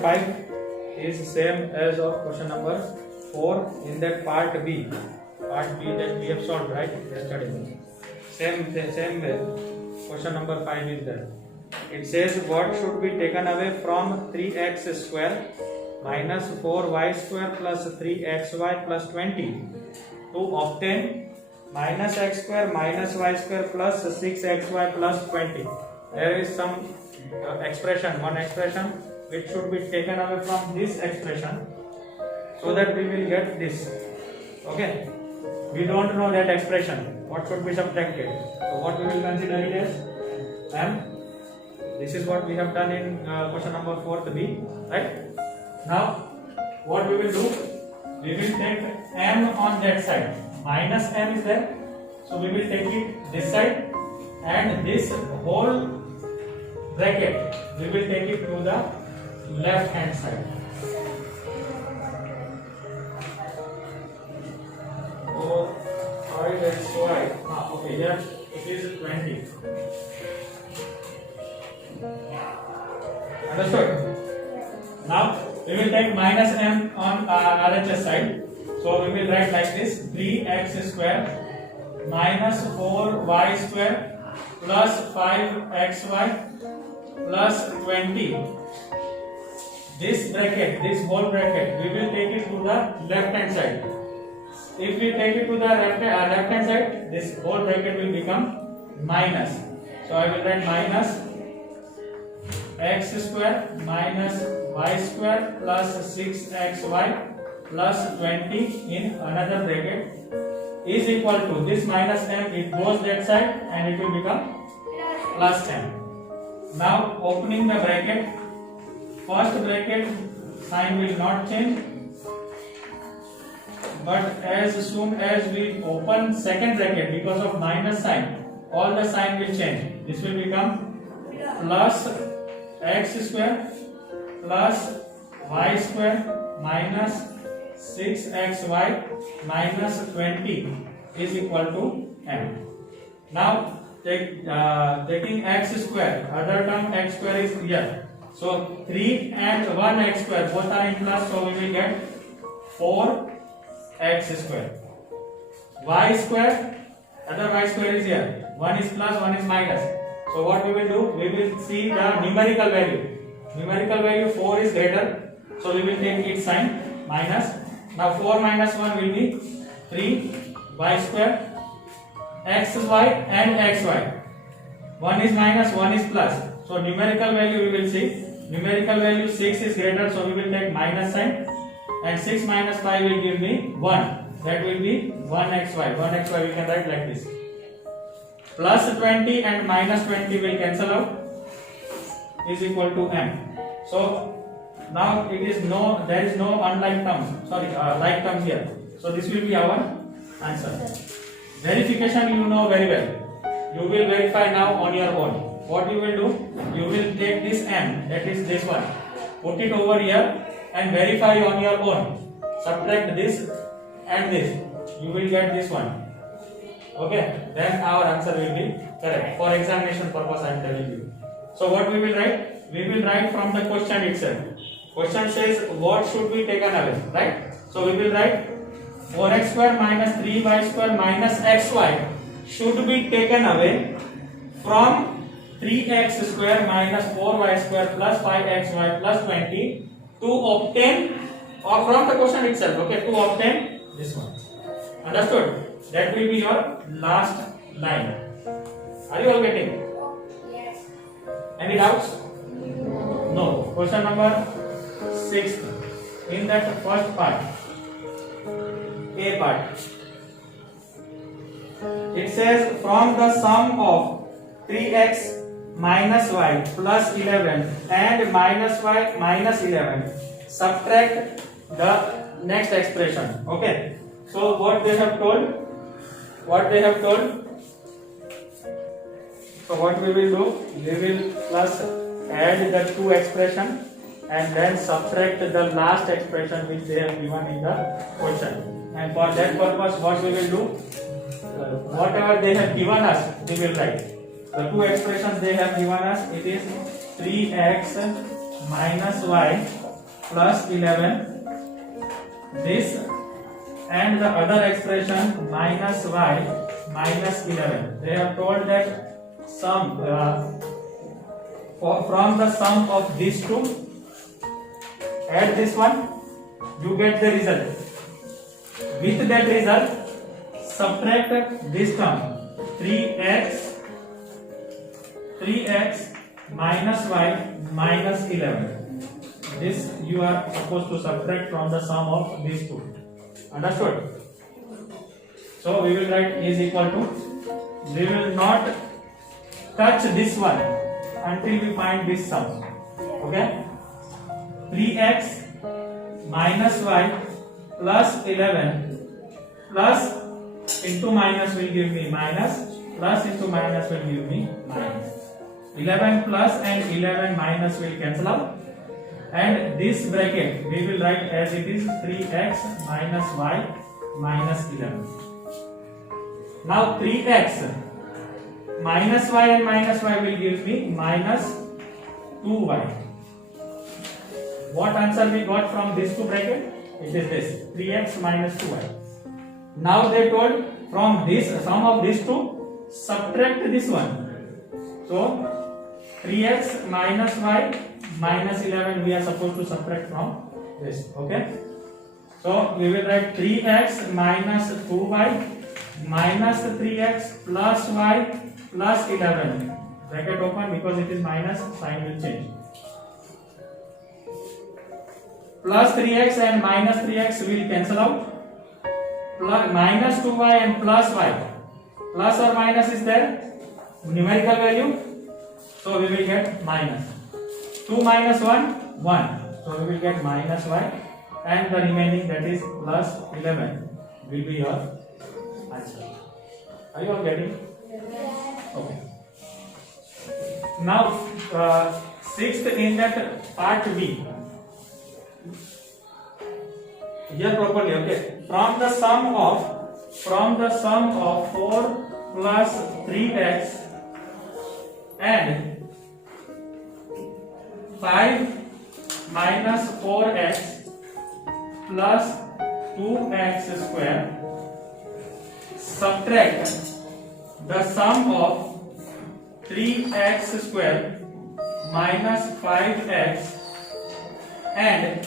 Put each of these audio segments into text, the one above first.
5 is same as of question number 4 in that part B that we have solved right yesterday. Same way. Question number 5 is there. It says what should be taken away from 3x square minus 4y square plus 3xy plus 20 to obtain minus x square minus y square plus 6xy plus 20. There is some one expression which should be taken away from this expression so that we will get this. Okay, we don't know that expression, what should be subtracted, so what we will consider it as m. This is what we have done in question number 4th B, right? Now what we will do, we will take m on that side, minus m is there, so we will take it this side, and this whole bracket we will take it to the left hand side. So 5xy, okay, here it is 20. Understood? Now we will take minus m on RHS side. So we will write like this: 3x square minus 4y square plus 5xy plus 20. This bracket, this whole bracket, we will take it to the left hand side. If we take it to the left hand side, this whole bracket will become minus. So I will write minus x square minus y square plus 6xy plus 20 in another bracket is equal to this minus m, it goes that side and it will become plus m. Now opening the bracket, first bracket sign will not change, but as soon as we open second bracket, because of minus sign, all the sign will change. This will become plus x square plus y square minus 6xy minus 20 is equal to m. Now taking x square, other term x square is here. So 3 and 1 x square both are in plus, so we will get 4x square. Y square, other y square is here. 1 is plus, 1 is minus. So what we will do, we will see the numerical value. Numerical value 4 is greater, so we will take its sign minus. Now 4 minus 1 will be 3 y square xy and xy. 1 is minus, 1 is plus. So numerical value we will see. Numerical value 6 is greater, so we will take minus sign. And 6 minus 5 will give me 1. That will be 1xy. 1xy we can write like this. Plus 20 and minus 20 will cancel out, is equal to m. So now there is no unlike terms. Like terms here. So this will be our answer. Verification you know very well. You will verify now on your own. What you will do? You will take this m, that is this one, put it over here and verify on your own. Subtract this and this. You will get this one. Okay, then our answer will be correct. For examination purpose I am telling you. So what we will write? We will write from the question itself. Question says what should be taken away, right? So we will write 4x square minus 3y square minus xy should be taken away from 3x square minus 4y square plus 5xy plus 20 to obtain, or from the question itself, okay, to obtain this one. Understood? That will be your last line. Are you all getting? Yes. Any doubts? No. Question number 6. In that first part, A part, it says from the sum of 3x minus y plus 11 and minus y minus 11, subtract the next expression. Okay. So what they have told? So what we will do? We will plus add the two expression and then subtract the last expression which they have given in the question. And for that purpose, what we will do? Whatever they have given us, we will write. The two expressions they have given us, it is 3x minus y plus 11, this and the other expression minus y minus 11. They have told that sum from the sum of these two, add this one, you get the result. With that result, subtract this term 3x minus y minus 11. This you are supposed to subtract from the sum of these two. Understood? So we will write is equal to, we will not touch this one until we find this sum. Okay? 3x minus y plus 11 plus into minus will give me minus, plus into minus will give me minus. 11 plus and 11 minus will cancel out, and this bracket we will write as it is 3x minus y minus 11. Now 3x minus y and minus y will give me minus 2y. What answer we got from this two bracket? It is this 3x minus 2y. Now they told from this sum of these two, subtract this one. So 3x minus y minus 11 we are supposed to subtract from this. Okay? So we will write 3x minus 2y minus 3x plus y plus 11. Bracket open, because it is minus, sign will change. Plus 3x and minus 3x will cancel out. Plus, minus 2y and plus y. Plus or minus is there? Numerical value. So we will get minus. 2 minus 1, 1. So we will get minus y. And the remaining, that is plus 11, will be your answer. Are you all getting? Okay. Now, sixth in that part B. Here properly, okay. From the sum of 4 plus 3x and 5 minus 4x plus 2x square, subtract the sum of 3x square minus 5x and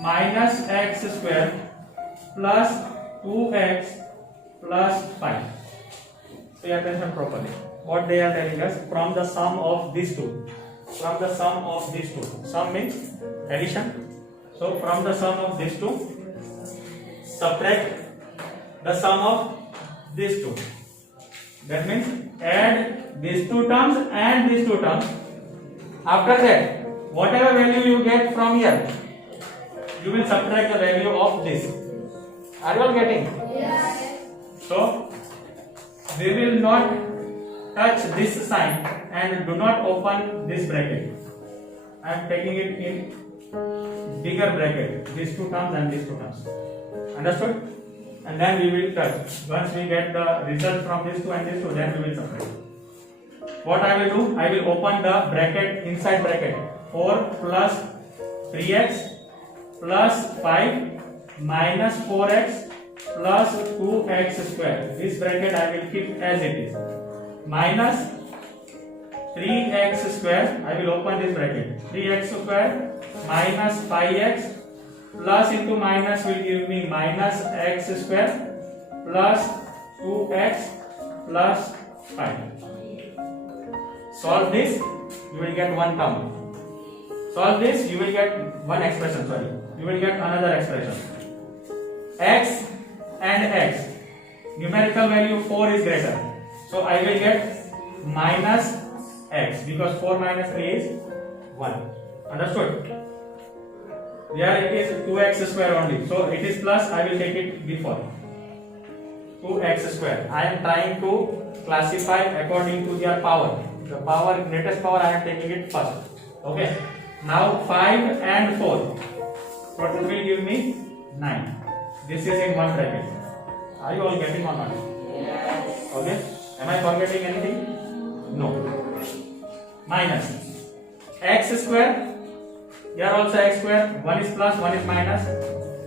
minus x square plus 2x plus 5. Pay attention properly. What they are telling us, from the sum of these two. From the sum of these two. Sum means addition. So from the sum of these two, subtract the sum of these two. That means add these two terms and these two terms. After that, whatever value you get from here, you will subtract the value of this. Are you all getting? Yes. So we will not touch this sign and do not open this bracket. I am taking it in bigger bracket, these two terms and these two terms. Understood? And then we will touch. Once we get the result from these two and these two, then we will subtract. What I will do? I will open the bracket, inside bracket. 4 plus 3x plus 5 minus 4x plus 2x square. This bracket I will keep as it is. Minus 3x square, I will open this bracket. 3x square minus 5x plus into minus will give me minus x square plus 2x plus 5. Solve this, you will get one term. Solve this, you will get one expression, sorry. You will get another expression. X and x. Numerical value 4 is greater. So I will get minus x, because 4 minus 3 is 1. Understood? Here it is 2x square only. So it is plus, I will take it before. 2x square. I am trying to classify according to their power. The power, greatest power, I am taking it first. Okay. Now 5 and 4. What will give me? 9. This is in one bracket. Are you all getting or not? Yes. Okay. Am I forgetting anything? No. Minus x square Here also x square, 1 is plus, 1 is minus.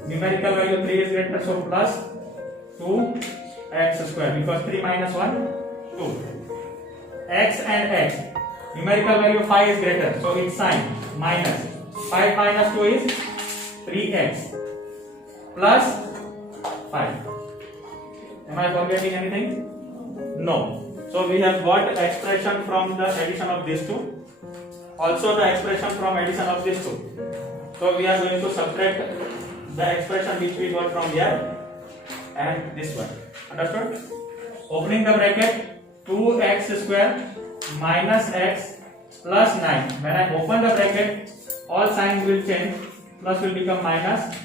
Numerical value 3 is greater, so plus 2x square, because 3 minus 1, 2. X and x. Numerical value 5 is greater, so its sign minus. 5 minus 2 is 3x plus 5. Am I forgetting anything? No. So we have got expression from the addition of these two. Also the expression from addition of these two. So we are going to subtract the expression which we got from here and this one. Understood? Opening the bracket, 2x square minus x plus 9. When I open the bracket, all signs will change. Plus will become minus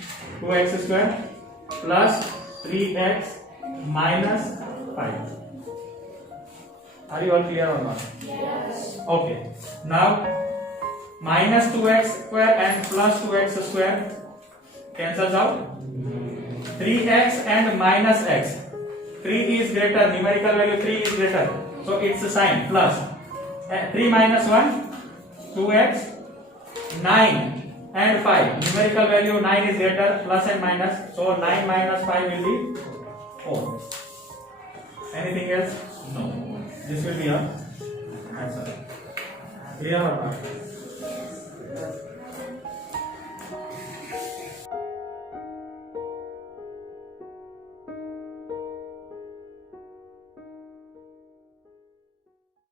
2x square plus 3x minus 5. Are you all clear or not? Yes. Okay. Now minus 2x square and plus 2x square cancels out. 3x and minus x. 3 is greater, numerical value 3 is greater. So its a sign plus. 3 minus 1, 2x, 9 and 5. Numerical value 9 is greater, plus and minus. So 9 minus 5 will be 4. Anything else? No. This will be your answer. Clear or not?